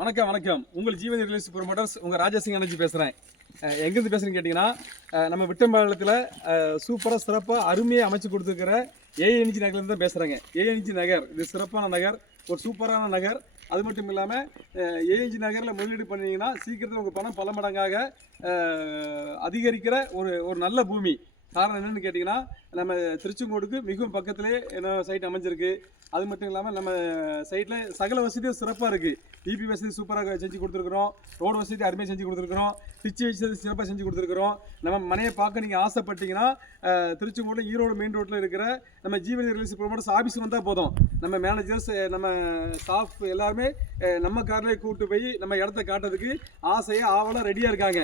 வணக்கம் வணக்கம். உங்கள் ஜீவன் ரிலீஸ் ப்ரொமோட்டர்ஸ் உங்கள் ராஜசிங் அனர்ஜி பேசுகிறேன் எங்கேருந்து பேசுகிறேன்னு கேட்டிங்கன்னா நம்ம விட்டம்பாளத்தில் சூப்பராக சிறப்பாக அருமையாக அமைச்சு கொடுத்துருக்கிற ஏஎன்ஜி நகர்லேருந்து தான் பேசுகிறேங்க ஏஎன்ஜி நகர் இது சிறப்பான நகர் ஒரு சூப்பரான நகர். அது மட்டும் இல்லாமல் ஏஎன்ஜி நகரில் முதலீடு பண்ணிங்கன்னா சீக்கிரத்தில் உங்கள் பணம் பல மடங்காக அதிகரிக்கிற ஒரு ஒரு நல்ல பூமி. காரணம் என்னன்னு கேட்டிங்கன்னா நம்ம திருச்செங்கோடுக்கு மிகவும் பக்கத்திலே என்ன சைட் அமைஞ்சிருக்கு. அது மட்டும் இல்லாமல் நம்ம சைட்டில் சகல வசதியும் சிறப்பாக இருக்குது டிபி வசதி சூப்பராக செஞ்சு கொடுத்துருக்குறோம். ரோடு வசதி அருமையாக செஞ்சு கொடுத்துருக்குறோம். டிச்சு வசதி சிறப்பாக செஞ்சு கொடுத்துருக்குறோம். நம்ம மனையை பார்க்க நீங்கள் ஆசைப்பட்டீங்கன்னா திருச்செங்கோட்டில் ஈரோடு மெயின் ரோட்டில் இருக்கிற நம்ம ஜீவன் ரிலீஸ் ப்ரொமோட்டர்ஸ் ஆஃபீஸ் வந்தால் போதும். நம்ம மேனேஜர்ஸ் நம்ம ஸ்டாஃப் எல்லாருமே நம்ம கார்லேயே கூப்பிட்டு போய் நம்ம இடத்த காட்டுறதுக்கு ஆசையாக ஆவலாக ரெடியாக இருக்காங்க.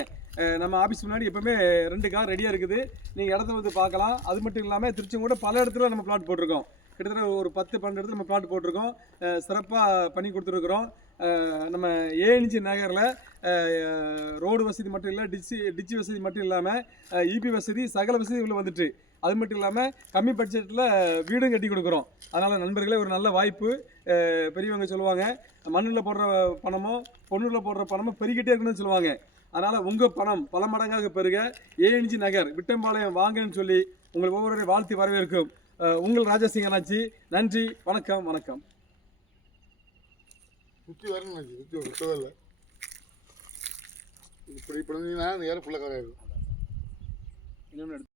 நம்ம ஆஃபீஸ் முன்னாடி எப்பவுமே ரெண்டு கார் ரெடியாக இருக்குது. நீங்கள் இடத்த வந்து பார்க்கலாம். அது மட்டும் இல்லாமல் திருச்செங்கோடு பல இடத்துல நம்ம பிளாட் போட்டிருக்கோம். கிட்டத்தட்ட ஒரு பத்து பன்னெண்டு இடத்துல நம்ம பிளாட் போட்டிருக்கோம். சிறப்பாக பண்ணி கொடுத்துருக்குறோம். நம்ம ஏஎன்ஜி நகரில் ரோடு வசதி மட்டும் இல்லை டிச்சி டிச்சி வசதி மட்டும் இல்லாமல் இபி வசதி சகல வசதி உள்ள வந்துட்டு. அது மட்டும் இல்லாமல் கம்மி பட்ஜெட்டில் வீடும் கட்டி கொடுக்குறோம். அதனால் நண்பர்களே ஒரு நல்ல வாய்ப்பு. பெரியவங்க சொல்லுவாங்க மண்ணில் போடுற பணமோ பொண்ணுல போடுற பணமோ பெருகிட்டே இருக்கணும்னு சொல்லுவாங்க. அதனால் உங்கள் பணம் பல மடங்காக பெருக. ஏஎன்ஜி நகர் விட்டம்பாளையம் வாங்கன்னு சொல்லி உங்கள் ஒவ்வொருவரையும் வாழ்த்தி வரவேற்கும் உங்கள் ராஜசிங்கனாச்சி நன்றி வணக்கம் வணக்கம். சுற்றி வரணும் சுற்றி சுற்றவே இல்லை. இப்படி இப்படி இருந்தீங்கன்னா அந்த ஏற ஃபுல்லாக கரையாது இன்னொன்று